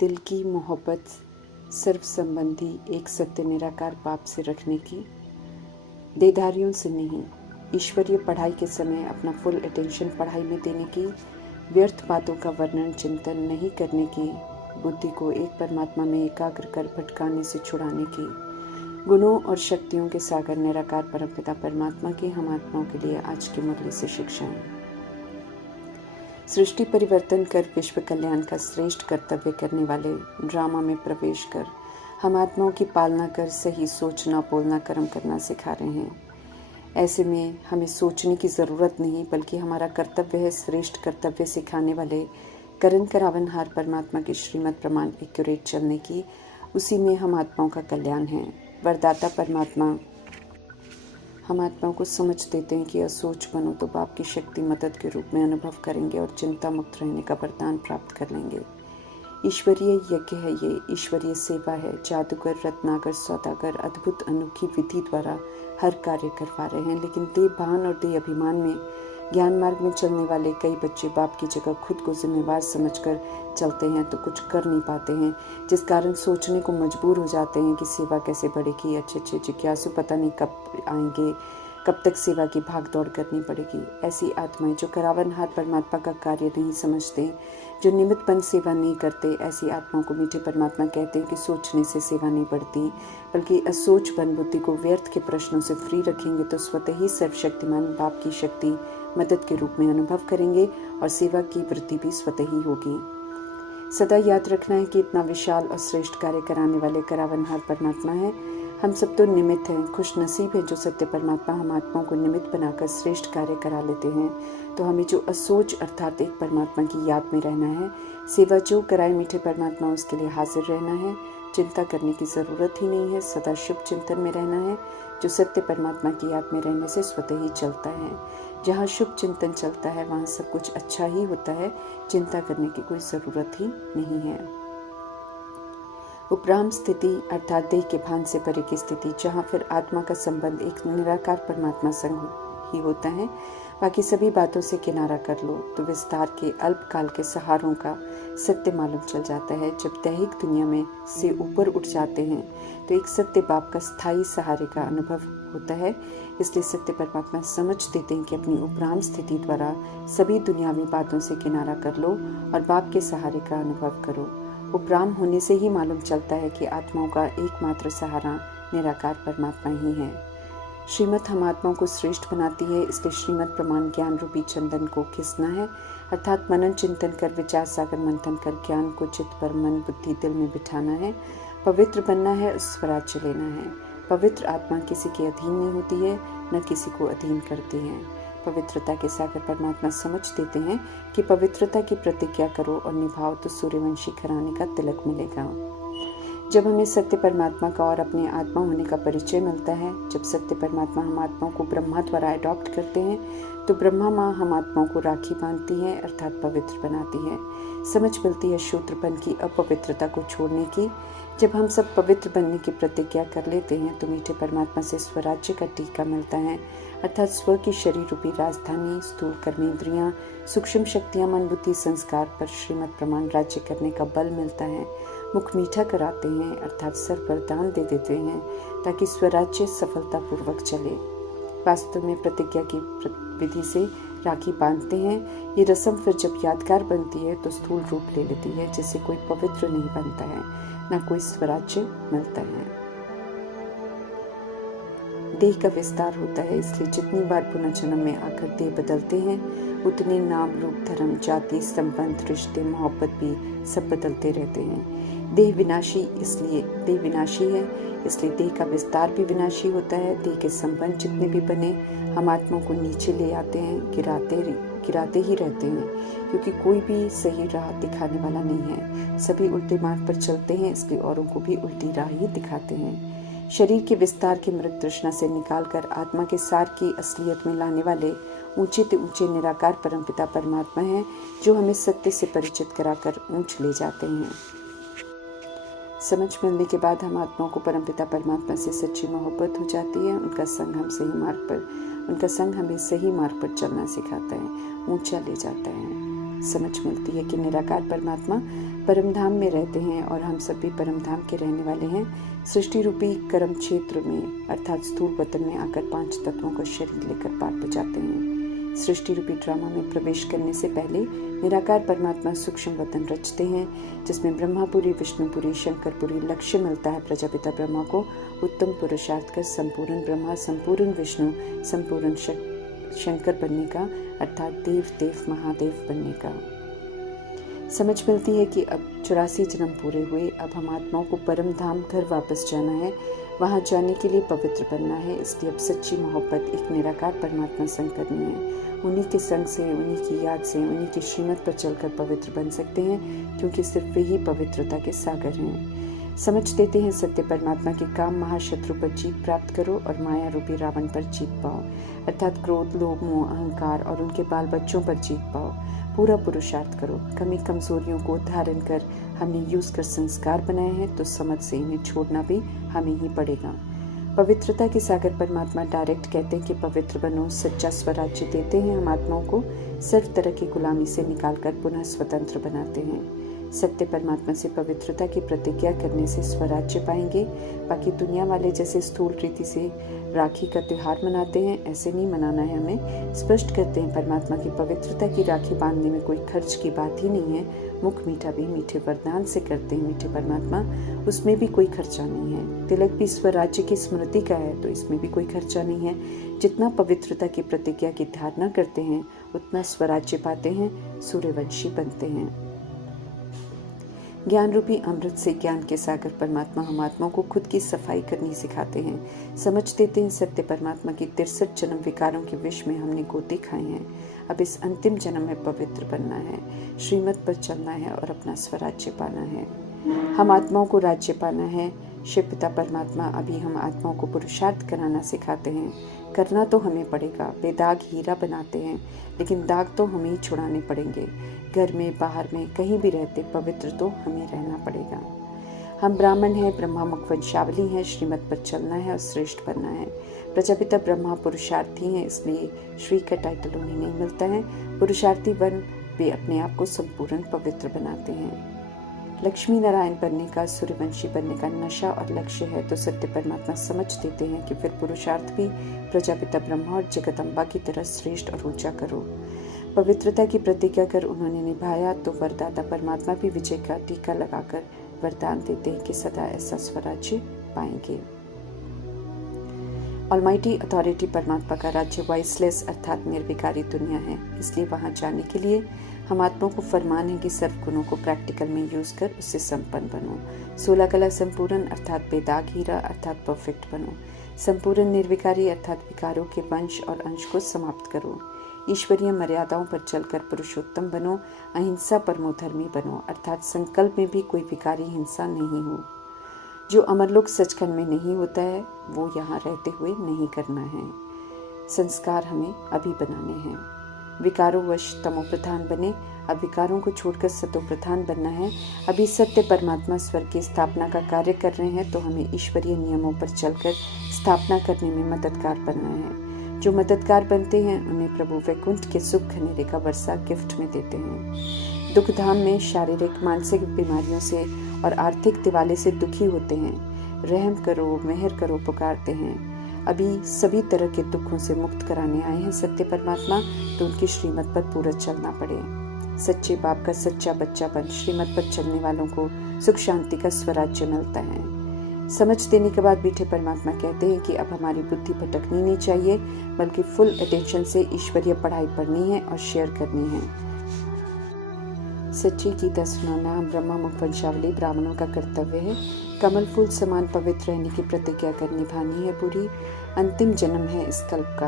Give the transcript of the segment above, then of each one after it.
दिल की मोहब्बत सर्व संबंधी एक सत्य निराकार बाप से रखने की, देधारियों से नहीं, ईश्वरीय पढ़ाई के समय अपना फुल अटेंशन पढ़ाई में देने की, व्यर्थ बातों का वर्णन चिंतन नहीं करने की, बुद्धि को एक परमात्मा में एकाग्र कर भटकाने से छुड़ाने की, गुणों और शक्तियों के सागर निराकार परमपिता परमात्मा की हम आत्माओं के लिए आज की मुरली से शिक्षाएं। सृष्टि परिवर्तन कर विश्व कल्याण का श्रेष्ठ कर्तव्य करने वाले ड्रामा में प्रवेश कर हम आत्माओं की पालना कर सही सोचना बोलना कर्म करना सिखा रहे हैं। ऐसे में हमें सोचने की ज़रूरत नहीं, बल्कि हमारा कर्तव्य है श्रेष्ठ कर्तव्य सिखाने वाले करण करावनहार परमात्मा की श्रीमद् प्रमाण एक्यूरेट चलने की। उसी में हम आत्माओं का कल्याण है। वरदाता परमात्मा हम आत्माओं को समझ देते हैं कि असोच बनो तो बाप की शक्ति मदद के रूप में अनुभव करेंगे और चिंता मुक्त रहने का वरदान प्राप्त कर लेंगे। ईश्वरीय यज्ञ है ये, ईश्वरीय सेवा है। जादूगर रत्नाकर सौदागर अद्भुत अनोखी विधि द्वारा हर कार्य करवा रहे हैं, लेकिन देह भान और देह अभिमान में ज्ञान मार्ग में चलने वाले कई बच्चे बाप की जगह खुद को जिम्मेवार समझकर चलते हैं तो कुछ कर नहीं पाते हैं, जिस कारण सोचने को मजबूर हो जाते हैं कि सेवा कैसे बढ़ेगी। अच्छे जिज्ञासु पता नहीं कब आएंगे, कब तक सेवा की भाग दौड़ करनी पड़ेगी। ऐसी आत्माएं जो करावनहार परमात्मा का कार्य नहीं समझते, जो निमित्तपन सेवा नहीं करते, ऐसी आत्माओं को मीठे परमात्मा कहते हैं कि सोचने से सेवा नहीं बढ़ती, बल्कि असोच बन बुद्धि को व्यर्थ के प्रश्नों से फ्री रखेंगे तो स्वतः ही सर्वशक्तिमान बाप की शक्ति मदद के रूप में अनुभव करेंगे और सेवा की वृद्धि भी स्वतः ही होगी। सदा याद रखना है कि इतना विशाल और श्रेष्ठ कार्य कराने वाले करावनहार परमात्मा है। हम सब तो निमित्त हैं। खुश नसीब है जो सत्य परमात्मा हम आत्माओं को निमित्त बनाकर श्रेष्ठ कार्य करा लेते हैं। तो हमें जो असोच अर्थात एक परमात्मा की याद में रहना है, सेवा जो कराए मीठे परमात्मा उसके लिए हाजिर रहना है। चिंता करने की ज़रूरत ही नहीं है, सदा शुभ चिंतन में रहना है। जो सत्य परमात्मा की याद में रहने से स्वतः ही चलता है। जहाँ शुभ चिंतन चलता है वहाँ सब कुछ अच्छा ही होता है। चिंता करने की कोई ज़रूरत ही नहीं है। उपराम स्थिति अर्थात देह के भान से परे की स्थिति, जहाँ फिर आत्मा का संबंध एक निराकार परमात्मा संग ही होता है। बाकी सभी बातों से किनारा कर लो तो विस्तार के अल्पकाल के सहारों का सत्य मालूम चल जाता है। जब दैहिक दुनिया में से ऊपर उठ जाते हैं तो एक सत्य बाप का स्थायी सहारे का अनुभव होता है। इसलिए सत्य परमात्मा समझ देते हैं कि अपनी उपराम स्थिति द्वारा सभी दुनियावी बातों से किनारा कर लो और बाप के सहारे का अनुभव करो। उपराम होने से ही मालूम चलता है कि आत्माओं का एकमात्र सहारा निराकार परमात्मा ही है। श्रीमत हम आत्माओं को श्रेष्ठ बनाती है, इसलिए श्रीमत प्रमाण ज्ञान रूपी चंदन को घिसना है, अर्थात मनन चिंतन कर विचार सागर मंथन कर ज्ञान को चित्त पर मन बुद्धि दिल में बिठाना है। पवित्र बनना है, स्वराज्य लेना है। पवित्र आत्मा किसी के अधीन नहीं होती है, न किसी को अधीन करती है। पवित्रता के सागर परमात्मा समझ देते हैं कि पवित्रता की प्रतिज्ञा करो और निभाओ तो सूर्यवंशी घराने का तिलक मिलेगा। जब हमें सत्य परमात्मा का और अपने आत्मा होने का परिचय मिलता है, जब सत्य परमात्मा हम आत्माओं को ब्रह्मा द्वारा अडॉप्ट करते हैं, तो ब्रह्मा माँ हम आत्माओं को राखी बांधती है अर्थात पवित्र बनाती है। समझ मिलती है शूद्रपन की अपवित्रता को छोड़ने की। जब हम सब पवित्र बनने की प्रतिज्ञा कर लेते हैं तो मीठे परमात्मा से स्वराज्य का टीका मिलता है, अर्थात स्व की शरीर रूपी राजधानी, स्थूल कर्मेंद्रियां, सूक्ष्म शक्तियां, मन बुद्धि संस्कार पर श्रीमद प्रमाण राज्य करने का बल मिलता है। मुख मीठा कराते हैं अर्थात सर पर दान दे देते हैं ताकि स्वराज्य सफलतापूर्वक चले। वास्तव में प्रतिज्ञा की विधि से राखी बांधते हैं। ये रस्म फिर जब यादगार बनती है तो स्थूल रूप ले लेती है, जिससे कोई पवित्र नहीं बनता है, न कोई स्वराज्य मिलता है। देह का विस्तार होता है, इसलिए जितनी बार पुनर्जन्म में आकर देह बदलते हैं उतने नाम रूप धर्म जाति संबंध रिश्ते मोहब्बत भी सब बदलते रहते हैं। देह विनाशी है, इसलिए देह का विस्तार भी विनाशी होता है। देह के संबंध जितने भी बने हम आत्माओं को नीचे ले आते हैं, गिराते ही रहते हैं, क्योंकि कोई भी सही राह दिखाने वाला नहीं है। सभी उल्टे मार्ग पर चलते हैं, इसलिए औरों को भी उल्टी राह ही दिखाते हैं। शरीर के विस्तार की मृत तृष्णा से निकालकर आत्मा के सार की असलियत में लाने वाले ऊंचे से ऊंचे निराकार परमपिता परमात्मा हैं, जो हमें सत्य से परिचित कराकर ऊंच ले जाते हैं। समझ मिलने के बाद हम आत्माओं को परमपिता परमात्मा से सच्ची मोहब्बत हो जाती है। उनका संग हमें सही मार्ग पर चलना सिखाता है, ऊंचा ले जाता है। समझ मिलती है कि निराकार परमात्मा परमधाम में रहते हैं और हम सब भी परमधाम के रहने वाले हैं। सृष्टि रूपी कर्म क्षेत्र में अर्थात स्थूल वतन में आकर 5 तत्वों का शरीर लेकर पार बजाते हैं। सृष्टि रूपी ड्रामा में प्रवेश करने से पहले निराकार परमात्मा सूक्ष्म वतन रचते हैं, जिसमें ब्रह्मापुरी, विष्णुपुरी, शंकरपुरी लक्ष्य मिलता है प्रजापिता ब्रह्मा को उत्तम पुरुषार्थ कर संपूर्ण ब्रह्मा, संपूर्ण विष्णु, संपूर्ण शंकर बनने का, अर्थात देव देव महादेव बनने का। समझ मिलती है कि अब 84 जन्म पूरे हुए, अब हम आत्माओं को परम धाम घर वापस जाना है, वहाँ जाने के लिए पवित्र बनना है। इसलिए अब सच्ची मोहब्बत एक निराकार परमात्मा संग करनी है। उन्हीं के संग से, उन्हीं की याद से, उन्हीं की श्रीमत पर चलकर पवित्र बन सकते हैं, क्योंकि सिर्फ वे ही पवित्रता के सागर हैं। समझ देते हैं सत्य परमात्मा के काम महाशत्रु पर जीत प्राप्त करो और माया रूपी रावण पर जीत पाओ, अर्थात क्रोध, लोभ, मोह, अहंकार और उनके बाल बच्चों पर जीत पाओ। पूरा पुरुषार्थ करो। कमी कमजोरियों को धारण कर हमने यूज कर संस्कार बनाए हैं, तो समझ से इन्हें छोड़ना भी हमें ही पड़ेगा। पवित्रता के सागर परमात्मा डायरेक्ट कहते हैं कि पवित्र बनो, सच्चा स्वराज्य देते हैं। हम आत्माओं को सर्व तरह की गुलामी से निकालकर पुनः स्वतंत्र बनाते हैं। सत्य परमात्मा से पवित्रता की प्रतिज्ञा करने से स्वराज्य पाएंगे। बाकी दुनिया वाले जैसे स्थूल रीति से राखी का त्योहार मनाते हैं, ऐसे नहीं मनाना है हमें। स्पष्ट करते हैं परमात्मा की पवित्रता की राखी बांधने में कोई खर्च की बात ही नहीं है। मुख मीठा भी मीठे वरदान से करते हैं मीठे परमात्मा, उसमें भी कोई खर्चा नहीं है। तिलक भी स्वराज्य की स्मृति का है, तो इसमें भी कोई खर्चा नहीं है। जितना पवित्रता की प्रतिज्ञा की धारणा करते हैं, उतना स्वराज्य पाते हैं, सूर्यवंशी बनते हैं। ज्ञान रूपी अमृत से ज्ञान के सागर परमात्मा हम आत्माओं को खुद की सफाई करनी सिखाते हैं। समझ देते हैं सत्य परमात्मा की 63 जन्म विकारों के विष में हमने गोते खाए हैं। अब इस अंतिम जन्म में पवित्र बनना है, श्रीमत पर चलना है और अपना स्वराज्य पाना है। हम आत्माओं को राज्य पाना है। शिव पिता परमात्मा अभी हम आत्माओं को पुरुषार्थ कराना सिखाते हैं। करना तो हमें पड़ेगा। बेदाग हीरा बनाते हैं, लेकिन दाग तो हमें ही छुड़ाने पड़ेंगे। घर में, बाहर में, कहीं भी रहते पवित्र तो हमें रहना पड़ेगा। हम ब्राह्मण हैं, ब्रह्मा मुख वंशावली हैं, श्रीमत पर चलना है और श्रेष्ठ बनना है। प्रजापिता ब्रह्मा पुरुषार्थी हैं, इसलिए श्री का टाइटल उन्हें नहीं मिलता है। पुरुषार्थी बन वे अपने आप को संपूर्ण पवित्र बनाते हैं। लक्ष्मी नारायण बनने का, सूर्यवंशी बनने का नशा और लक्ष्य है, तो सत्य परमात्मा समझ देते हैं कि फिर पुरुषार्थ भी प्रजापिता ब्रह्मा और जगदम्बा की तरह श्रेष्ठ और ऊंचा करो। पवित्रता की प्रतिज्ञा कर उन्होंने निभाया, तो वरदाता परमात्मा भी विजय का टीका लगाकर वरदान देते हैं कि सदा ऐसा स्वराज्य पाएंगे। ऑलमाइटी अथॉरिटी परमात्मा का राज्य वॉइसलेस अर्थात निर्विकारी दुनिया है, इसलिए वहां जाने के लिए हम आत्माओं को फरमान है कि सर्व गुणों को प्रैक्टिकल में यूज कर उससे संपन्न बनो। 16 कला संपूर्ण अर्थात बेदाग हीरा अर्थात परफेक्ट बनो। संपूर्ण निर्विकारी अर्थात विकारों के वंश और अंश को समाप्त करो। ईश्वरीय मर्यादाओं पर चलकर पुरुषोत्तम बनो। अहिंसा परमोधर्मी बनो, अर्थात संकल्प में भी कोई विकारी हिंसा नहीं हो। जो अमरलोक सचखंड में नहीं होता है, वो यहाँ रहते हुए नहीं करना है। संस्कार हमें अभी बनाने हैं। विकारों वश तमो प्रधान बने, अब विकारों को छोड़कर सतो प्रधान बनना है। अभी सत्य परमात्मा स्वर्ग की स्थापना का कार्य कर रहे हैं, तो हमें ईश्वरीय नियमों पर चलकर स्थापना करने में मददगार बनना है। जो मददगार बनते हैं उन्हें प्रभु वैकुंठ के सुख घने रेखा वर्षा गिफ्ट में देते हैं। दुख धाम में शारीरिक मानसिक बीमारियों से और आर्थिक दिवाले से दुखी होते हैं। रहम करो, मेहर करो पुकारते हैं। अभी सभी तरह के दुखों से मुक्त कराने आए हैं सत्य परमात्मा, तो उनकी श्रीमत पर पूरा चलना पड़े। सच्चे बाप का सच्चा बच्चा बन श्रीमत पर चलने वालों को सुख शांति का स्वराज्य मिलता है। समझ देने के बाद मीठे परमात्मा कहते हैं कि अब हमारी बुद्धि भटकनी नहीं चाहिए, बल्कि फुल अटेंशन से ईश्वरीय पढ़ाई पढ़नी है और शेयर करनी है। सच्ची गीता सुनाना हम ब्रह्मा मुख वंशावली ब्राह्मणों का कर्तव्य है। कमल फूल समान पवित्र रहने की प्रतिज्ञा कर निभानी है पूरी। अंतिम जन्म है इस कल्प का।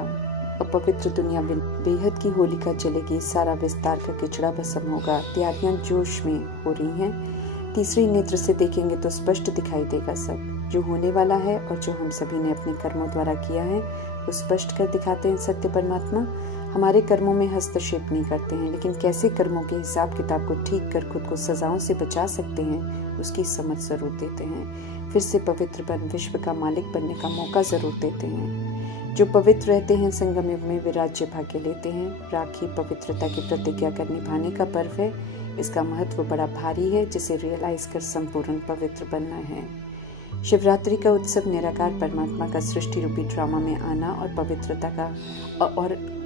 अपवित्र दुनिया बेहद की होलिका जलेगी, सारा विस्तार का किचड़ा भस्म होगा। तैयारियां जोश में हो रही हैं। तीसरी नेत्र से देखेंगे तो स्पष्ट दिखाई देगा सब जो होने वाला है, और जो हम सभी ने अपने कर्मों द्वारा किया है वो स्पष्ट कर दिखाते हैं सत्य परमात्मा। हमारे कर्मों में हस्तक्षेप नहीं करते हैं, लेकिन कैसे कर्मों के हिसाब किताब को ठीक कर खुद को सजाओं से बचा सकते हैं उसकी समझ जरूर देते हैं। फिर से पवित्र बन विश्व का मालिक बनने का मौका जरूर देते हैं। जो पवित्र रहते हैं संगम युग में वे राज्य भाग्य लेते हैं। राखी पवित्रता की प्रतिज्ञा कर निभाने का पर्व है। इसका महत्व बड़ा भारी है, जिसे रियलाइज कर संपूर्ण पवित्र बनना है। शिवरात्रि का उत्सव निराकार परमात्मा का सृष्टि रूपी ड्रामा में आना और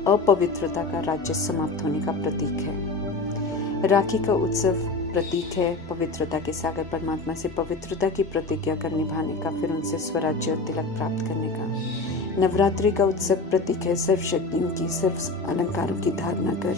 अपवित्रता का राज्य समाप्त होने का प्रतीक है। राखी का उत्सव प्रतीक है पवित्रता के सागर परमात्मा से पवित्रता की प्रतिज्ञा कर निभाने का, फिर उनसे स्वराज्य और तिलक प्राप्त करने का। नवरात्रि का उत्सव प्रतीक है सर्व शक्तियों की, सर्व अलंकारों की धारणा कर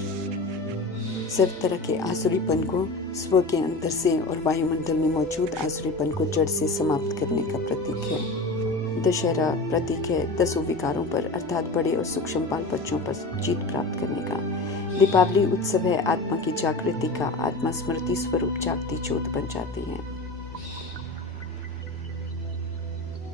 सर्व तरह के आसुरीपन को स्व के अंदर से और वायुमंडल में मौजूद आसुरीपन को जड़ से समाप्त करने का प्रतीक है। दशहरा प्रतीक है 10 विकारों पर अर्थात बड़े और सूक्ष्म बाल बच्चों पर जीत प्राप्त करने का। दीपावली उत्सव है आत्मा की जागृति का, आत्मा स्मृति स्वरूप जागती ज्योत बन जाती है।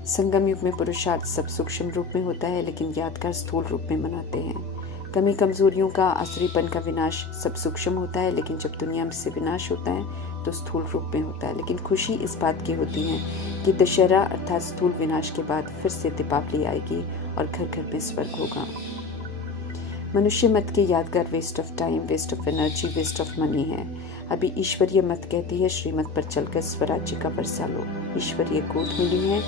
संगम युग में पुरुषार्थ सब सूक्ष्म रूप में होता है, लेकिन यादगार स्थूल रूप में मनाते हैं। कमी कमजोरियों का, आसुरीपन का विनाश सब सूक्ष्म होता है, लेकिन जब दुनिया से विनाश होता है तो स्थूल रूप में होता है। लेकिन खुशी इस बात की होती है कि दशहरा अर्थात स्थूल विनाश के बाद फिर से दीपावली आएगी और घर घर में स्वर्ग होगा। मनुष्य मत के यादगार waste of time, waste of energy, waste of money है। अभी ईश्वरीय मत कहती है श्रीमत पर चलकर स्वराज्य का वर्षा लो। ईश्वरीय गोद मिली है,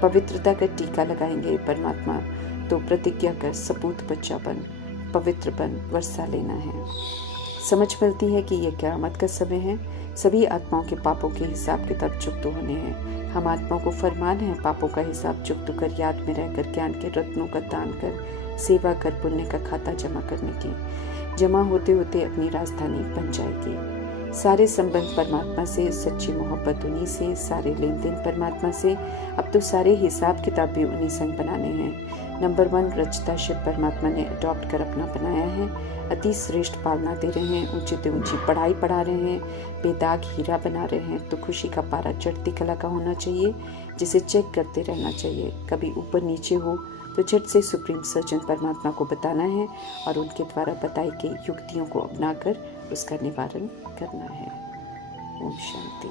पवित्रता का टीका लगाएंगे परमात्मा, तो प्रतिज्ञा कर सपूत बच्चा बन, पवित्र बन, वर्षा लेना है। समझ मिलती है कि यह क़यामत का समय है। सभी आत्माओं के पापों के हिसाब किताब चुकते होने हैं। हम आत्माओं को फरमान है पापों का हिसाब चुकता कर, याद में रहकर ज्ञान के रत्नों का दान कर, सेवा कर, पुण्य का खाता जमा करने की। जमा होते होते अपनी राजधानी बन जाएगी। सारे संबंध परमात्मा से, सच्ची मोहब्बत उन्हीं से, सारे लेन देन परमात्मा से। अब तो सारे हिसाब किताब भी उन्हीं संग बनाने हैं। नंबर 1 रचता शिव परमात्मा ने अडॉप्ट कर अपना बनाया है। अति श्रेष्ठ पालना दे रहे हैं, ऊंची से ऊंची पढ़ाई पढ़ा रहे हैं, बेदाग हीरा बना रहे हैं। तो खुशी का पारा चढ़ती कला का होना चाहिए, जिसे चेक करते रहना चाहिए। कभी ऊपर नीचे हो तो झट से सुप्रीम सर्जन परमात्मा को बताना है और उनके द्वारा बताई गई युक्तियों को अपनाकर उसका निवारण करना है। ओम शांति।